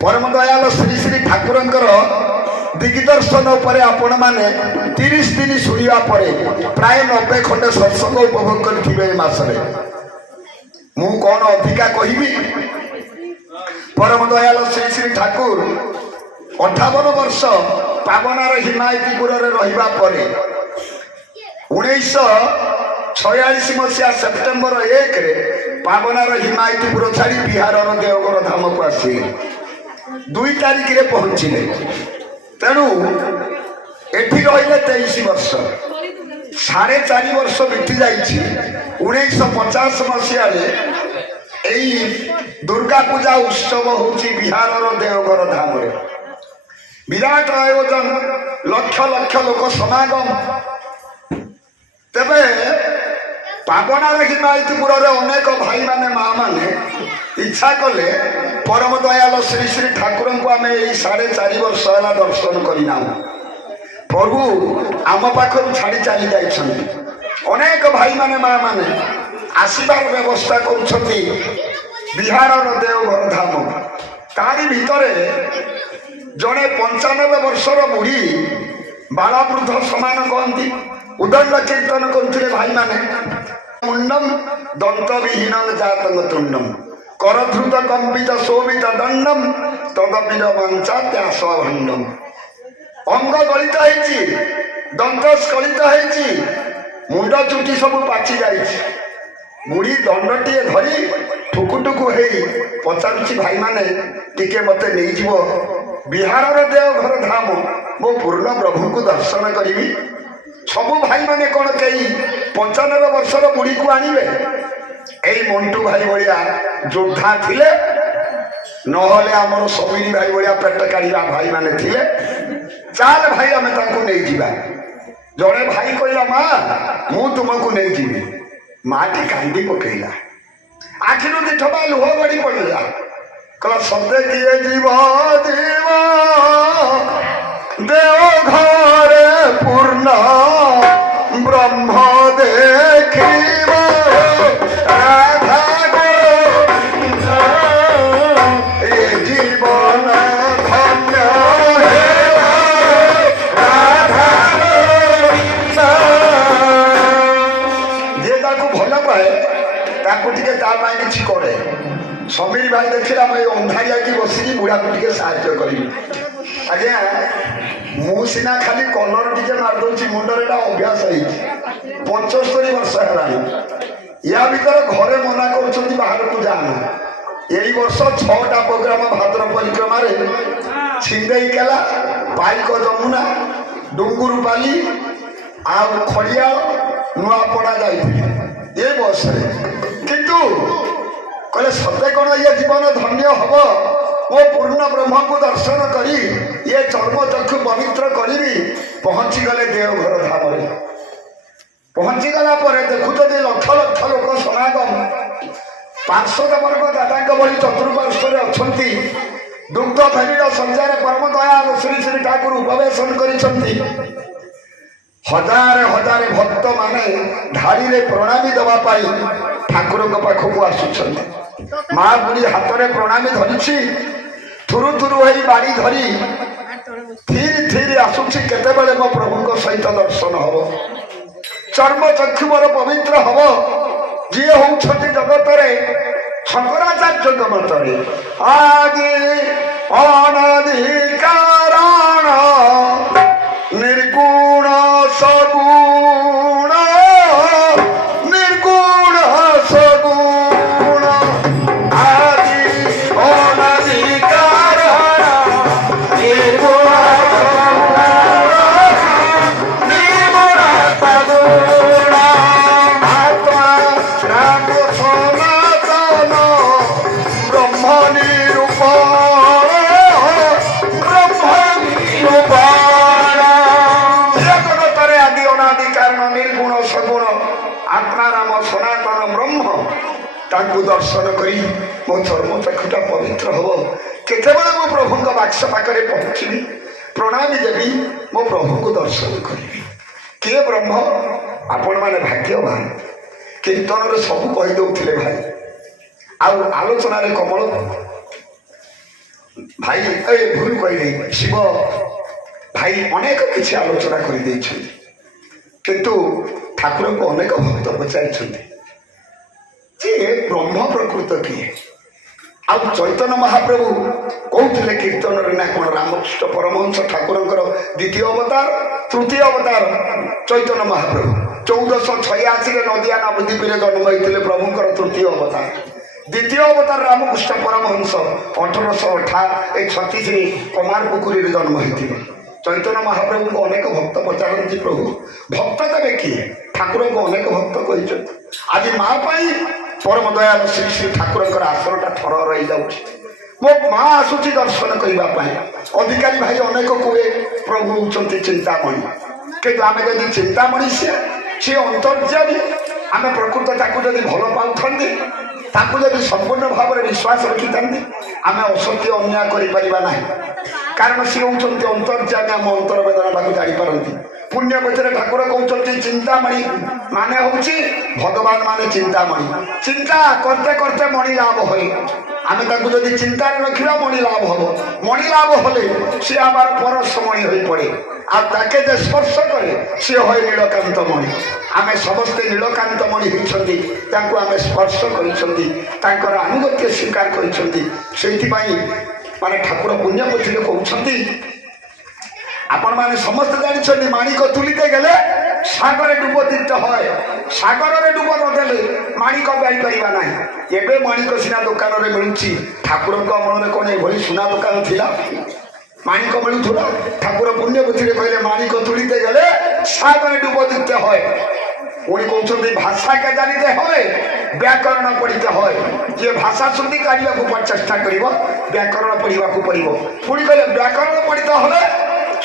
परम दयाल श्री श्री ठाकुरंकर दिग्दर्शन उपर आपण मैंने 30 दिन शुणा प्राय 90 खंड सत्संग उपभोग करेंगे मसरे मु कौन अधिका कहबी। परम दयाल श्री श्री ठाकुर 58 वर्ष पावनार हिमायतपुर रहिबा परे 1946 मसीहा सेप्टेम्बर 1 रे पावनार हिमायतपुर छाड़ी बिहार देवघर धाम को आसिले 2 तारिख रे पहुंचिले। तेणु एठी रहिले 23 वर्ष 4.5 वर्ष बीती जाइछि। 1950 मसीहा दुर्गा पूजा उत्सव होछि बिहार देवघर धाम रे विराट आयोजन लक्ष लक्ष लोक समागम। तेबे पावनार हिमायतपुर अनेक भाई माने माँ माने इच्छा कले परम दयाल श्री श्री ठाकुर को आम 4.5 वर्ष है दर्शन करना प्रभु आम पाखर छाड़ी चली जाइछन्ति। अनेक भाई माने माँ माने आसबार व्यवस्था करुछन्ति बिहार देवघर धाम। तारी भितरे जड़े 95 वर्षर बुढ़ी बालावृद्ध समान कहती उदंड कीर्तन करते भाई माने मुंडम दंत विहीन जातंग तुंडम करध्रुत कंपित शोभित दंडम तदपि वंचा त्यासभंडम। अंग गलित है दंत स्खलित है मुंड चुटी सब पाची जाइए बुढ़ी दंडटीए धरी ठुकुटुकु हो पचारुची भाई माने टिके मते नहीं जीवो बिहार देवघर धाम मो पूर्ण प्रभु को दर्शन करी। सबु भाई माने कौन कई 95 वर्षर बुढ़ी को आनिबे एई मंटू भाई भलिया योद्धा थिले नहले आमर समीरी भाई भलिया पेट काढ़ा भाई माने थिले। चाल भाई आमे तांको नहीं जीवा। जड़े भाई कहला माँ मु तुमको नहीं जीवी माटी कांदी पकेला आखिर दिठबा लुह गड़ी पड़ला कला सत्य किए जीव जीव देव घर पूर्ण ब्रह्म देखिब राधा जीवन धन्य राधा जे ताकू भल पाए ताकू टिके ता पाए किछि करे। समीर भाई देखला मैं अंधारिया की बसिकी बुढ़ा को टिके साहाय्य करी। आज्ञा मु सीना खाली कलर टिके मारदे मुंडर अभ्यास है 75 वर्ष है या भर घरे मना कर बाहर को जाना। यही वर्ष 6टा प्रोग्राम भाद्र परिक्रमा छिंदेई केला पाइक जमुना डुंगुरुपाली आ खड़िया नुआपड़ा जाइए ये वर्ष किंतु कहले सत्य कौन ये जीवन धन्य हम वो पूर्ण ब्रह्म को दर्शन करी ये चर्म चक्षु पवित्र करी पहुंची गले देवघर धाम पहुंची गला देखुच लक्ष लक्ष लोक समागम पार्षद वर्ग दादा भली चतुर्पार्श्वर अच्छा दुग्ध फैमीर संचार परम दयाल श्री श्री ठाकुर उपवेशन करिसेंति। हजार हजार भक्त माने धाड़ी रे प्रणामी दवा पाई ठाकुर पाखक आसुछंति। माँ बुढ़ी हाथ में प्रणामी धरी थुरु थुरु हो बाड़ी धरी धीरे धीरे आसुची केतेबेले मो प्रभु सहित दर्शन हम चर्म चक्षु मोर पवित्र हम जी होउछंती जगत रे शंकराचार्य मतरे आदि अनादि कारण निर्गुण सगुण निर्गुण सगुण आदि अनादि कारण निर्गुण निर्गुण सगुण आत्मा राम सनातन ब्रह्म निरूपण ब्रह्म निरूपण जगतरे आदि अनादि कारण निर्गुण सगुण आत्मा राम सनातन ब्रह्म ताकू दर्शन करी मो चर्म चक्षुटा पवित्र हम केतेबेले मो प्रभु बाक्स पाखे पहुँचबी प्रणामी देवी मो प्रभु को दर्शन करी। किए ब्रह्म आपण मैंने भाग्यवान कीर्तन सब कहीदे भाई आलोचन कमल ଭାଇ ଭୁଲ କହିଲେ ଶିବ ଭାଇ ଅନେକ କିଛି ଆଲୋଚନା କରିଦେଇଛନ୍ତି, କିନ୍ତୁ ଠାକୁରଙ୍କୁ ଅନେକ ଭକ୍ତ ପଚାରିଛନ୍ତି ଯେ ବ୍ରହ୍ମ ପ୍ରକୃତ କିଏ? ଆଉ ଚୈତନ୍ୟ ମହାପ୍ରଭୁ କହୁଥିଲେ କୀର୍ତ୍ତନରେ ନା କ'ଣ ରାମକୃଷ୍ଣ ପରମହଂସ ଠାକୁରଙ୍କର ଦ୍ୱିତୀୟ ଅବତାର, ତୃତୀୟ ଅବତାର ଚୈତନ୍ୟ ମହାପ୍ରଭୁ 1486 ନଦିଆ ନବଦ୍ୱୀପରେ ଜନ୍ମ ହୋଇଥିଲେ ପ୍ରଭୁଙ୍କର ତୃତୀୟ ଅବତାର। ଦ୍ୱିତୀୟ ଅବତାର ରାମକୃଷ୍ଣ ପରମହଂସ 1836 କମାର ପୁକୁରୀରେ ଜନ୍ମ ହୋଇଥିଲେ। ଚୈତନ୍ୟ ମହାପ୍ରଭୁଙ୍କୁ ଅନେକ ଭକ୍ତ ପଚାରନ୍ତି ପ୍ରଭୁ ଭକ୍ତ ଦେବେ କିଏ? ଠାକୁରଙ୍କୁ ଅନେକ ଭକ୍ତ କହିଛନ୍ତି। ଆଜି ମା ପାଇଁ ପରମ ଦୟାଳ ଶ୍ରୀ ଶ୍ରୀ ଠାକୁରଙ୍କର ଆସନଟା ଥର ରହିଯାଉଛି। ମୋ ମା ଆସୁଛି ଦର୍ଶନ କରିବା ପାଇଁ। ଅଧିକାରୀ ଭାଇ ଅନେକ କୁହେ ପ୍ରଭୁ ହେଉଛନ୍ତି ଚିନ୍ତାମଣି, କିନ୍ତୁ ଆମେ ଯଦି ଚିନ୍ତାମଣି ସିଏ ଅନ୍ତର୍ଯାମୀ, ଆମେ ପ୍ରକୃତ ତାକୁ ଯଦି ଭଲ ପାଉଥାନ୍ତି, ତାକୁ ଯଦି ସମ୍ପୂର୍ଣ୍ଣ ଭାବରେ ବିଶ୍ୱାସ ରଖିଥାନ୍ତି, ଆମେ ଅସତ୍ୟ ଅନ୍ୟାୟ କରିପାରିବା ନାହିଁ। କାରଣ ସିଏ ହେଉଛନ୍ତି ଅନ୍ତର୍ଯାମୀ, ଆମ ଅନ୍ତର ବେଦନାଟାକୁ ଜାଣିପାରନ୍ତି। ପୁଣ୍ୟ ପଛରେ ଠାକୁର କହୁଛନ୍ତି ଚିନ୍ତାମଣି ମାନେ ହଉଛି ଭଗବାନ ମାନେ ଚିନ୍ତାମଣି। ଚିନ୍ତା କରତେ କରତେ ମଣି ଲାଭ ହୁଏ। ଆମେ ତାକୁ ଯଦି ଚିନ୍ତାରେ ରଖିବା ମଣି ଲାଭ ହବ। ମଣି ଲାଭ ହলে ସିଏ আমার ପରଶମଣି ହୋଇପଡ଼େ। ଆଉ ତାକେ ଯେ ସ୍ପର୍ଶ କରେ ସିଏ ହୁଏ ନୀଳକାନ୍ତ ମଣି। ଆମେ ସମସ୍ତେ ନୀଳକାନ୍ତ ମଣି ହେଇଛନ୍ତି, ତାଙ୍କୁ ଆମେ ସ୍ପର୍ଶ କରିଛନ୍ତି, ତାଙ୍କର ଆନୁଗତ୍ୟ ସ୍ୱୀକାର କରିଛନ୍ତି। ସେଇଥିପାଇଁ ମାନେ ଠାକୁର ପୁଣ୍ୟ ପଛରେ କହୁଛନ୍ତି ଆପଣମାନେ ସମସ୍ତେ ଜାଣିଛନ୍ତି ମାଣିକ ତୁলিতে গেলে সাগরে ডুব দিতে হয়। সাগরের ডুব নদেলে মাଣିକ ପାଇପାରିବା ନାହିଁ। ଏବେ ମାଣିକ ସିନା ଦୋକାନରେ ମିଳୁଛି, ଠାକୁରଙ୍କ ଅମଳରେ କ'ଣ ଏଭଳି ସୁନା ଦୋକାନ ଥିଲା? ମାଣିକ ମିଳୁଥିଲା? ଠାକୁର ପୁଣ୍ୟ ପଛରେ କହିଲେ ମାଣିକ ତୁলিতে গেলে সাগরে ডুব দিতে হয়। উনি কৌଛନ୍ତି ভাষাকে জানিতে হবে, ব্যাকরণ পড়িতে হয়। যে ভাষা শুদ্ধি কাঢ়িବାକୁ চেষ্টা করিব ব্যাকরণ পড়িବାକୁ পড়িব। পুଣି କହିଲେ ব্যাকরণ পড়িতে হলে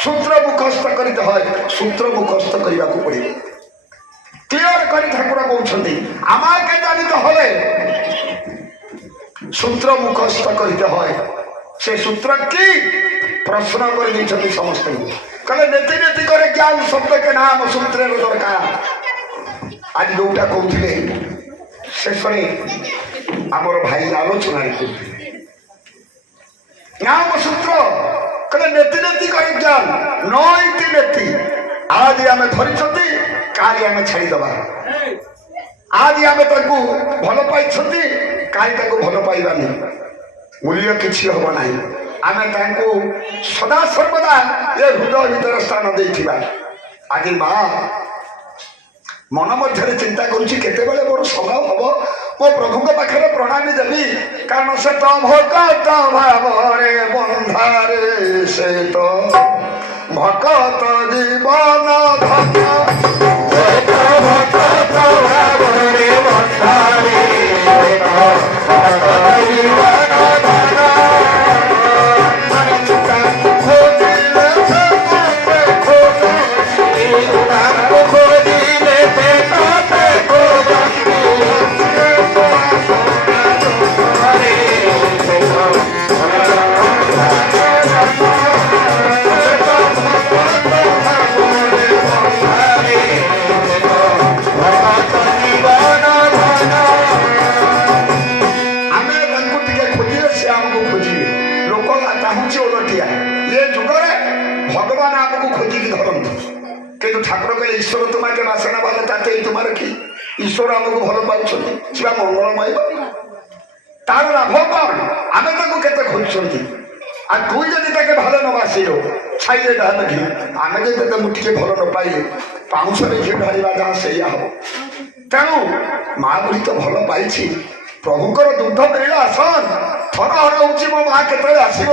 সূত্র মুখস্থ করিতে হয়, সূত্র মুখস্থ করিବାକୁ পড়িব। ক্লিয়ার করে ঠাকুর কৌଛନ୍ତି আমাকে জানিতে হলে সূত্র মুখস্থ করিতে হয়। সে সূত্র কি প্রশ্ন করে দিয়েছেন সমস্ত। কলে নেতি নেতি করে জ্ঞান শব্দকে নাম সূত্রের দরকার। আজ যোটা কৌଥିଲେ শেষে আমার ভাই আলোচনায় করଥିଲେ নাম সূত্র কলে নেতি নেতি করে জ্ঞান নৈতি নেতি। আজ আমি ধরিଛନ୍ତି কালি আমি ছাড়িদেবা। আজ আমি তাকে ভাল পাইଛନ୍ତି কালি তাকে ভাল পাইবানি, মূল্য কিছু হব না। আমি তাকে সদা সর্বদা এ হৃদয় ভিতরে স্থান ଦେଇଥିବା। আজ মা মন মধ্যে চিন্তা করছি কেতবে মোর সময় হব মো প্রভুঙ্ পাখে প্রণামী দেবী, কারণ সে তো ভকত ভাবরে বন্ধারে, সে তো ভকত জীবন ধন, সে তো ভকত ভাবরে বন্ধারে, সে তো ভকত জীবন ধন। ভগবান আমাকে খোঁজিকি ধরন্তু, কিন্তু ঠাকুর কলে ঈশ্বর তোমাকে বাসনা ভালো তাতে তোমার কি? ঈশ্বর আমাকে ভালো পাচ্ছেন, সেটা মঙ্গলময়। তার লাভ কম? আমি তাকে কেতে খুঁজছি। আর তুই যদি তাকে ভালো ন বাসিল ছাইলে তাহলে কি? আমি যদি তাকে মুঠিকে ভালো ন পাইলে পাউঁশরে ঘি ঢালিবা যাহা সেইয়া হব। তেণু মা বুলি তো ভাল পাইছি, প্রভুঙ্কর দুগ্ধ মিଳିଲା আসন থর হর হচ্ছে ମୋ মা কেতବେଳେ আসিব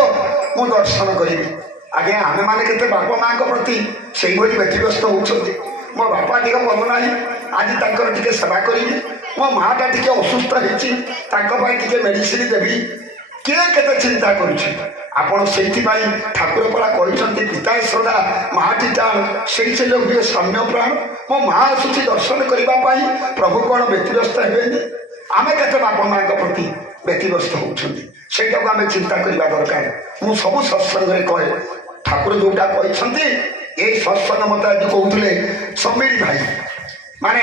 ମୁଁ ଦର୍ଶନ କରିବି। ଆଜ୍ଞା ଆମେମାନେ କେତେ ବାପା ମାଙ୍କ ପ୍ରତି ସେଇଭଳି ବ୍ୟତିବ୍ୟସ୍ତ ହେଉଛନ୍ତି। ମୋ ବାପା ଟିକେ ଭଲ ନାହିଁ, ଆଜି ତାଙ୍କର ଟିକେ ସେବା କରିବି। ମୋ ମାଆଟା ଟିକେ ଅସୁସ୍ଥ ହେଇଛି, ତାଙ୍କ ପାଇଁ ଟିକେ ମେଡ଼ିସିନ ଦେବି। କିଏ କେତେ ଚିନ୍ତା କରୁଛି? ଆପଣ ସେଇଥିପାଇଁ ଠାକୁର ପରା କହିଛନ୍ତି ପିତା ଶ୍ରଦ୍ଧା ମାଆଟି ଟାଣ, ସେଇ ସେ ହୁଏ ସାମ୍ୟ ପ୍ରାଣ। ମୋ ମା ଆସୁଛି ଦର୍ଶନ କରିବା ପାଇଁ, ପ୍ରଭୁ କ'ଣ ବ୍ୟତିବ୍ୟସ୍ତ ହେବେନି? ଆମେ କେତେ ବାପା ମାଙ୍କ ପ୍ରତି ବ୍ୟତିବ୍ୟସ୍ତ ହେଉଛନ୍ତି, ସେଇଟାକୁ ଆମେ ଚିନ୍ତା କରିବା ଦରକାର। ମୁଁ ସବୁ ସତ୍ସଙ୍ଗରେ କହେ ଠାକୁର ଯୋଉଟା କହିଛନ୍ତି ଏଇ ସତ୍ସଙ୍ଗ ମତେ ଆଜି କହୁଥିଲେ ସମୀର ଭାଇ, ମାନେ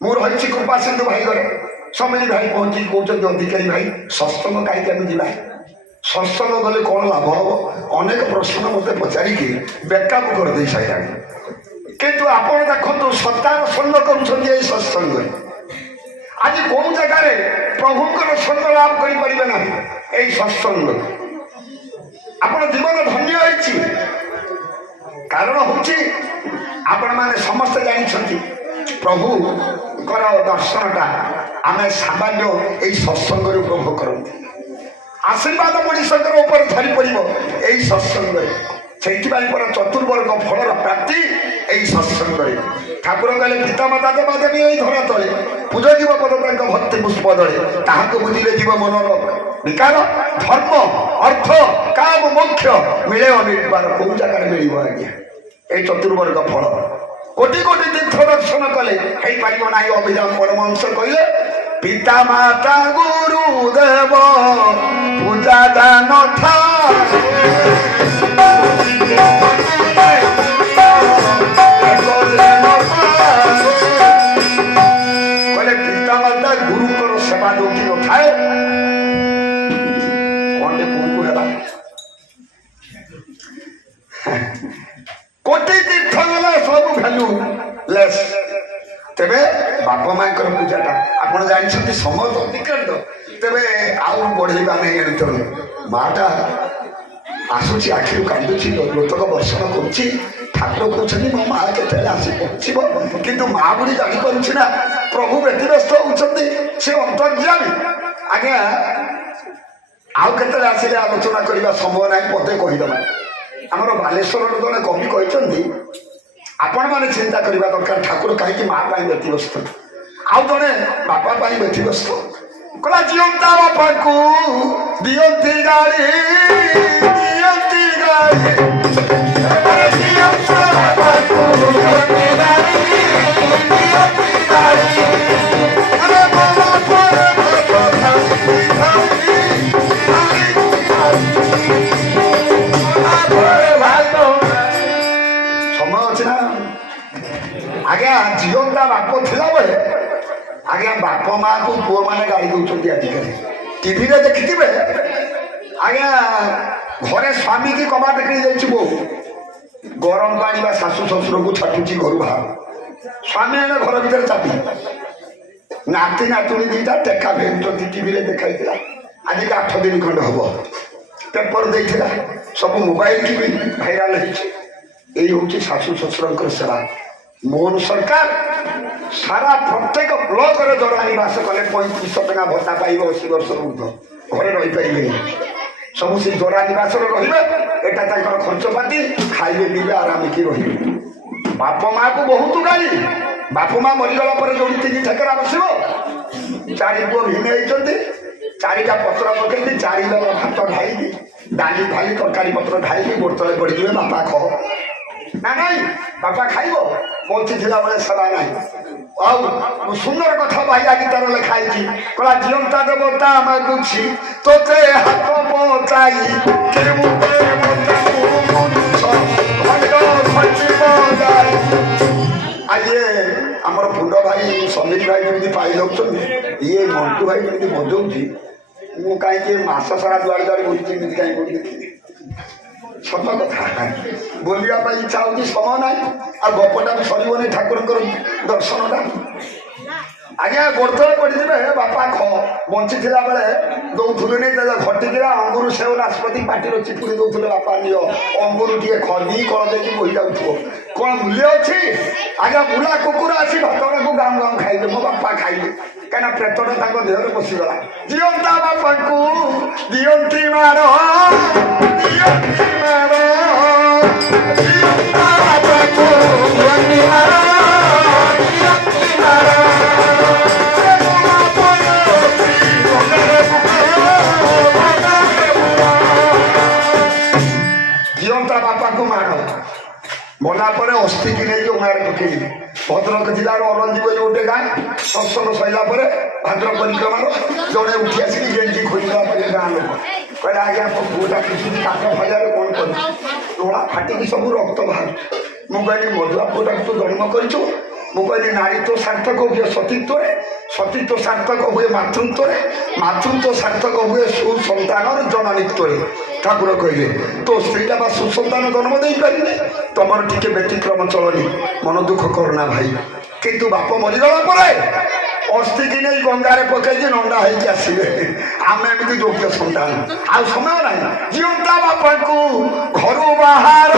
ମୁଁ ରହିଛି କୃପା ସିନ୍ଧୁ ଭାଇ ଘରେ, ସମୀର ଭାଇ ପହଞ୍ଚିକି କହୁଛନ୍ତି ଅଧିକାରୀ ଭାଇ ସତ୍ସଙ୍ଗ କାହିଁକି ଆମେ ଯିବା? ସତ୍ସଙ୍ଗ କଲେ କ'ଣ ଲାଭ ହବ? ଅନେକ ପ୍ରଶ୍ନ ମୋତେ ପଚାରିକି ବେକଅପ୍ କରିଦେଇ ସାରିଲାଣି। କିନ୍ତୁ ଆପଣ ଦେଖନ୍ତୁ ସତାର ସଙ୍ଗ କରୁଛନ୍ତି ଏଇ ସତ୍ସଙ୍ଗରେ। ଆଜି କୋଉ ଜାଗାରେ ପ୍ରଭୁଙ୍କର ସଙ୍ଗ ଲାଭ କରିପାରିବେ ନାହିଁ ଏଇ ସତ୍ସଙ୍ଗ। ଆପଣ ଜୀବନ ଧନ୍ୟ ହେଇଛି। କାରଣ ହଉଛି ଆପଣମାନେ ସମସ୍ତେ ଜାଣିଛନ୍ତି ପ୍ରଭୁଙ୍କର ଦର୍ଶନଟା ଆମେ ସାମାନ୍ୟ ଏଇ ସତ୍ସଙ୍ଗରେ ଉପଭୋଗ କରନ୍ତି। ଆଶୀର୍ବାଦ ମଣିଷଙ୍କର ଉପରେ ଧରି ପଡ଼ିବ ଏଇ ସତ୍ସଙ୍ଗରେ। ସେଇଥିପାଇଁ ପରା ଚତୁର୍ବର୍ଗ ଫଳର ପ୍ରାପ୍ତି ଏଇ ସତ୍ସଙ୍ଗରେ। ଠାକୁର କହିଲେ ପିତାମାତା ଦେବା ଦେବୀ ଏଇ ଧରା ତଳେ ପୂଜ ଯିବ ପଦ ତାଙ୍କ ଭକ୍ତି ପୁଷ୍ପ ଦଳେ। ତାହାକୁ ବୁଝିଲେ ଯିବ ମନର ବିକାର। ଧର୍ମ ଅର୍ଥ କାମ ମୋକ୍ଷ ମିଳେ ଅନିର୍ବାର। କୋଉ ଜାଗାରେ ମିଳିବ ଆଜ୍ଞା ଏଇ ଚତୁର୍ବର୍ଗ ଫଳ? କୋଟି କୋଟି ତୀର୍ଥ ଦର୍ଶନ କଲେ ହେଇପାରିବ ନାହିଁ। ଅଭିରାମ ପରମହଂସ କହିଲେ ପିତା ମାତା ଗୁରୁ ଦେବ ପୂଜା ଦାନ କହିଲେ ପିତା ମାତା ଗୁରୁଙ୍କର ସେବା ଯୋଉଠି ନଥାଏ କଣଟେ ଗୁରୁକୁ ହେବା। କୋଟି ତୀର୍ଥ ଗଲେ ସବୁ ଭ୍ୟାଲୁ ଲେସ୍। ତେବେ ବାପା ମାଙ୍କର ପୂଜାଟା ଆପଣ ଜାଣିଛନ୍ତି ସମସ୍ତ ଅଧିକାଂଶ। ତେବେ ଆଉ ବଢେଇବା ନାହିଁ ଏଣୁ ମାଟା ଆସୁଛି ଆଖିରୁ କାନ୍ଦୁଛି ଲୋତକ ବର୍ଷଣ କରୁଛି। ଠାକୁର କହୁଛନ୍ତି ମୋ ମା କେତେବେଳେ ଆସି ପହଞ୍ଚିବ। କିନ୍ତୁ ମା ବୁଢ଼ୀ ଜାଣିପାରୁଛି ନା ପ୍ରଭୁ ବ୍ୟତିବ୍ୟସ୍ତ ହଉଛନ୍ତି। ସେ ଅନ୍ତର୍ଯାମୀ। ଆଜ୍ଞା ଆଉ କେତେବେଳେ ଆସିଲେ ଆଲୋଚନା କରିବା ସମୟ ନାହିଁ। ପଦେ କହିଦେବା। ଆମର ବାଲେଶ୍ୱରର ଜଣେ କବି କହିଛନ୍ତି ଆପଣମାନେ ଚିନ୍ତା କରିବା ଦରକାର ଠାକୁର କାହିଁକି ମା ପାଇଁ ବ୍ୟତିବ୍ୟସ୍ତ ଆଉ ଜଣେ ବାପା ପାଇଁ ବ୍ୟତିବ୍ୟସ୍ତ। କହିଲା ଜିଅନ୍ତା ବାପାକୁ ଦିଅନ୍ତି ଗାଳି ଦିଅନ୍ତି ଗାଳି ଜିଅନ୍ତା ବାପାକୁ ଦିଅନ୍ତି ଗାଳି ଦିଅନ୍ତି ଗାଳି ସମୟ ଅଛି ନା ଆଜ୍ଞା। ଜିଅନ୍ତା ବାପ ଥିଲାବେଳେ ଆଜ୍ଞା ବାପ ମାଆକୁ ପୁଅମାନେ ଗାଳି ଦଉଛନ୍ତି। ଆଜିକାଲି ଟିଭିରେ ଦେଖିଥିବେ ଆଜ୍ଞା ଘରେ ସ୍ୱାମୀ କି କବାଟ କିଣି ଯାଇଛି ବୋଉ ଗରମ ପାଣି ବା ଶାଶୁ ଶ୍ୱଶୁରକୁ ଛାଟୁଛି ଘରୁ ବାହାର। ସ୍ୱାମୀ ଏଣେ ଘର ଭିତରେ ଚାପି ନାତି ନାତୁଣୀ ଦିଟା ଟେକା ଭେଟୁଛନ୍ତି। ଟିଭିରେ ଦେଖାଇଥିଲା ଆଜିକି 8 ଦିନ ଖଣ୍ଡେ ହବ। ପେପର ଦେଇଥିଲା ସବୁ ମୋବାଇଲ ଟିଭି ଭାଇରାଲ ହେଇଛି। ଏଇ ହଉଛି ଶାଶୁ ଶ୍ୱଶୁରଙ୍କର ସେବା। ମୋହନ ସରକାର ସାରା ପ୍ରତ୍ୟେକ ବ୍ଲକରେ ଦର ନିବାସ କଲେ 3500 ଟଙ୍କା ଭତ୍ତା ପାଇବ 80 ବର୍ଷର ଉର୍ଦ୍ଧ୍ୱ। ଘରେ ରହିପାରିବେନି ସବୁ ସେଇ ଦରା ନିବାସରେ ରହିବେ। ଏଟା ତାଙ୍କର ଖର୍ଚ୍ଚ ପାତି ଖାଇବେ ପିଇବେ ଆରାମକି ରହିବେ। ବାପ ମାଆକୁ ବହୁତ ଗାଳି। ବାପ ମା ମରିଗଲା ପରେ ଯୋଉଠି 3 ଠେକେରା ବସିବ। 4 ପୁଅ ଭିନ୍ନ ହେଇଛନ୍ତି। 4ଟା ପତ୍ର ପକେଇକି 4 ବେଳ ଭାତ ଢାଳିକି ଡାଲି ଫାଲି ତରକାରୀ ପତ୍ର ଢାଳିକି ଗୋଡ଼ ତଳେ ପଡ଼ିଯିବେ ବାପା ଖାଅ ନା ନାଇଁ ବାପା ଖାଇବ। ବଞ୍ଚି ଥିଲାବେଳେ ସେବା ନାହିଁ। ଆଉ ସୁନ୍ଦର କଥା ବାଇଆ ଗୀତାର ଲେଖା ହେଇଛି କହିଲା ଜିଅନ୍ତା ଦେବତା ମାଗୁଛି ତୋତେ ହାତ ବତାଇ ଆଜି ଆମର ପୁଣ୍ଡ ଭାଇ ସମୀର ଭାଇ ଯେମିତି ପାଇ ଯାଉଛନ୍ତି ଇଏ ମଣ୍ଟୁ ଭାଇ ଯେମିତି ବଜଉଛି। ମୁଁ କାହିଁକି ମାସ ସାରା ଦୁଆରେ ଦୁଆରେ ବୁଲିଛି ଏମିତି କାହିଁକି କୋଉଠି ଦେଖିନି। ସତ କଥା ବୁଲିବା ପାଇଁ ଇଚ୍ଛା ହଉଛି ସମୟ ନାହିଁ। ଆଉ ଗପଟା ବି ସରିବନି ଠାକୁରଙ୍କର ଦର୍ଶନଟା। ଆଜ୍ଞା ଗୋଡ଼ ତଳେ ପଡ଼ିଯିବେ ବାପା ଖ ବଞ୍ଚିଥିଲା ବେଳେ ଦଉଥିଲୁ ନି ଘଟିକିରା ଅଙ୍ଗୁରୁ ସେଉ ନାଶପତି ପାଟିର ଚିପୁଡ଼ି ଦଉଥିଲେ ବାପା ନିଅ ଅଙ୍ଗୁରୁ ଟିକେ ଖଦି କଳ ଦେଇକି ବୋହି ଯାଉଥିବ। କ'ଣ ମୂଲ୍ୟ ଅଛି ଆଜ୍ଞା? ବୁଲା କୁକୁର ଆସି ଭାତଟାକୁ ଗାଁ ଗାଁ ଖାଇବେ। ମୋ ବାପା ଖାଇବେ କାହିଁକିନା ପେଟଟା ତାଙ୍କ ଦେହରେ ପଶିଗଲା। ଜିଅନ୍ତା ବାପାକୁ ଦିଅନ୍ତି ମାର ଦିଅନ୍ତି ମାର ଜିଅନ୍ତା ବାପାକୁ ଦିଅନ୍ତି ମାର ଦିଅନ୍ତି ମାର ଜିଅନ୍ତା ବାପାକୁ ମାର। ମଲା ପରେ ଅସ୍ଥିକି ନେଇକି ଉଣାରେ ପକେଇଲି। ଭଦ୍ରକ ଜିଲ୍ଲାର ଅରଞ୍ଜି ବୋଲି ଗୋଟେ ଗାଁ। ସତ୍ସଙ୍ଗ ସରିଲା ପରେ ଭାଦ୍ର ପରିକ୍ରମାର ଜଣେ ଉଠି ଆସିକି ଗେଞ୍ଜି ଖୋଲିଦେବା ପରେ ଗାଁ ଲୋକ କହିଲେ ଆଜ୍ଞା ପୁଅଟା କିଛି କାଠ ଫାଇଲାରେ କ'ଣ କରୁଛି? ତୋଳା ଫାଟିକି ସବୁ ରକ୍ତ ବାହାରୁଛି। ମୁଁ କହିଲି ମଧୁଆ ପୁଅଟାକୁ ତୁ ଜନ୍ମ କରିଛୁ ମୁଁ କହିଲି ନାରୀତ୍ଵ ସାର୍ଥକ ହୁଏ ସତୀତ୍ୱରେ, ସତୀତ୍ୱ ସାର୍ଥକ ହୁଏ ମାତୃତ୍ୱରେ, ମାତୃତ୍ୱ ସାର୍ଥକ ହୁଏ ସୁସନ୍ତାନର ଜନନୀତ୍ୱରେ। ଠାକୁର କହିଲେ ତୋ ସ୍ତ୍ରୀଟା ବା ସୁସନ୍ତାନ ଜନ୍ମ ଦେଇପାରିଲେ, ତମର ଟିକେ ବ୍ୟତିକ୍ରମ ଚଳନି, ମନ ଦୁଃଖ କରନା ଭାଇ। କିନ୍ତୁ ବାପ ମରିଗଲା ପରେ ଅସ୍ଥିକି ନେଇ ଗଙ୍ଗାରେ ପକେଇକି ନଣ୍ଡା ହେଇକି ଆସିବେ। ଆମେ ଏମିତି ଯୋଗ୍ୟ ସନ୍ତାନ, ଆଉ ସମୟ ନାହିଁ। ଜିଅନ୍ତା ବାପାକୁ ଘରୁ ବାହାର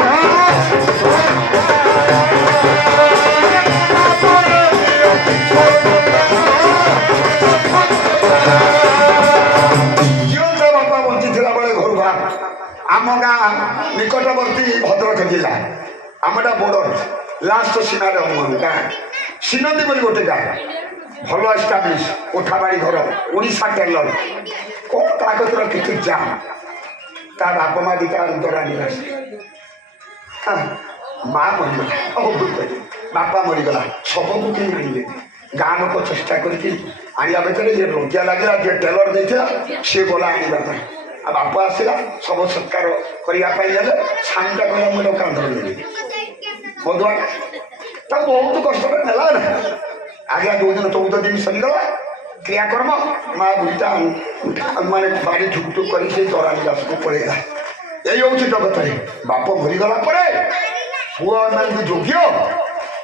ଜିଅନ୍ତା ବାପା ବଞ୍ଚିଥିଲା ବେଳେ ଘରୁ ବାହାର। ଆମ ଗାଁ ନିକଟବର୍ତ୍ତୀ ଭଦ୍ରକ ଜିଲ୍ଲା, ଆମଟା ବୋର୍ଡର ଲାଷ୍ଟ ସୀମାରେ ଆମ ଗାଁ ସିନନ୍ଦୀ ବୋଲି ଗୋଟେ ଗାଁ, ଭଲ ଏଷ୍ଟାବ୍ଲିଶ କୋଠାବାଡ଼ି ଘର, ଓଡ଼ିଶା ଟେଲର। କ'ଣ ତା କତର କିଛି ଜାମ୍, ତା ବାପ ମା ଦିଟା ଦରାଣି ଆସି ମା ମରିଗଲା, ବାପା ମରିଗଲା, ଶବକୁ କେହି ଆଣିଲେ। ଗାଁ ଲୋକ ଚେଷ୍ଟା କରିକି ଆଣିବା ଭିତରେ ଯିଏ ଲଜ୍ଜା ଲାଗିଲା, ଯିଏ ଟେଲର ଦେଇଥିଲା ସିଏ ଗଲା ଆଣିବା ପାଇଁ। ଆଉ ବାପ ଆସିଲା, ଶବ ସତ୍କାର କରିବା ପାଇଁ ହେଲେ ସାନଟା କହିଲା ମୁଁ କାନ୍ଧ ନେବି ବଧୁଆ, ତାକୁ ବହୁତ କଷ୍ଟରେ ନେଲା ନା। ଆଜ୍ଞା ଯୋଉଦିନ 14 ଦିନ ସରିଗଲା କ୍ରିୟାକର୍ମ, ମା ବୁଢ଼ୀଟା ମାନେ ବାଡ଼ି ଠୁକ୍ କରି ସେ ଦରାଣି ଦାସକୁ ପଳେଇଲା। ଏଇ ହଉଛି ଜଗତରେ। ବାପ ମରିଗଲା ପରେ ପୁଅ ମାନେ ଯୋଗ୍ୟ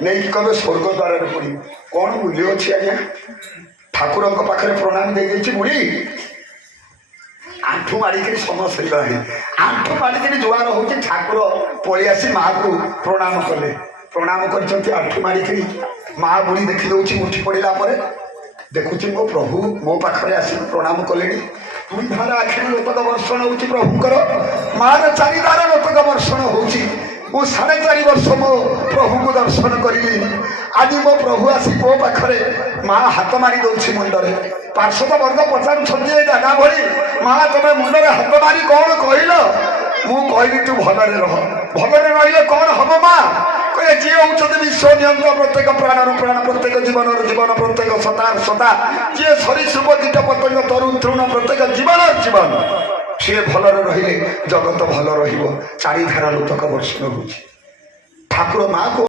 ନେଇକି କହିବେ ସ୍ୱର୍ଗ ଦ୍ୱାରରେ ପଡ଼ିବ। କ'ଣ ମୂଲ୍ୟ ଅଛି ଆଜ୍ଞା? ଠାକୁରଙ୍କ ପାଖରେ ପ୍ରଣାମ ଦେଇଦେଇଛି ବୁଢ଼ୀ, ଆଣ୍ଠୁ ମାଡ଼ିକିରି ସମୟ ସରିଗଲାଣି, ଆଣ୍ଠୁ ମାଡ଼ିକିରି ଜୁହାର ହଉଛି। ଠାକୁର ପଳେଇ ଆସି ମାଆକୁ ପ୍ରଣାମ କଲେ, ପ୍ରଣାମ କରିଛନ୍ତି ଆଣ୍ଠୁ ମାଡ଼ିକିରି। ମା ବୁଢ଼ୀ ଦେଖିଦେଉଛି, ଉଠି ପଡ଼ିଲା ପରେ ଦେଖୁଛି ମୋ ପ୍ରଭୁ ମୋ ପାଖରେ ଆସିକି ପ୍ରଣାମ କଲେଣି। ଦୁଇ ଧାର ଆଖିରୁ ଲୋତକ ବର୍ଷଣ ହେଉଛି ପ୍ରଭୁଙ୍କର, ମାର ଚାରିଧାର ଲୋତକ ବର୍ଷଣ ହେଉଛି। ମୁଁ 4.5 ବର୍ଷ ମୋ ପ୍ରଭୁଙ୍କୁ ଦର୍ଶନ କରିଲି। ଆଜି ମୋ ପ୍ରଭୁ ଆସି ମୋ ପାଖରେ, ମା ହାତ ମାରି ଦଉଛି ମୁଣ୍ଡରେ। ପାର୍ଶ୍ୱଦ ବର୍ଗ ପଚାରୁଛନ୍ତି ଏ ଦାଦା ଭଳି, ମା ତମେ ମୁଣ୍ଡରେ ହାତ ମାରି କ'ଣ କହିଲ? ମୁଁ କହିଲି ତୁ ଭଲରେ ରହ। ଭଲରେ ରହିଲେ କ'ଣ ହବ ମା? କହିଲେ ଯିଏ ହେଉଛନ୍ତି ବିଶ୍ୱ ନିୟନ୍ତ୍ର, ପ୍ରତ୍ୟେକ ପ୍ରାଣରୁ ପ୍ରାଣ, ପ୍ରତ୍ୟେକ ଜୀବନର ଜୀବନ, ପ୍ରତ୍ୟେକ ସତାର ସତା, ଯିଏ ସରୀସୃପ କୀଟ ପତଙ୍ଗ ତରୁ ତୃଣ, ପ୍ରତ୍ୟେକ ଜୀବନର ଜୀବନ, ସିଏ ଭଲରେ ରହିଲେ ଜଗତ ଭଲ ରହିବ। ଚାରିଧାର ଲୋତକ ବର୍ଷଣ ହେଉଛି। ଠାକୁର ମାଆକୁ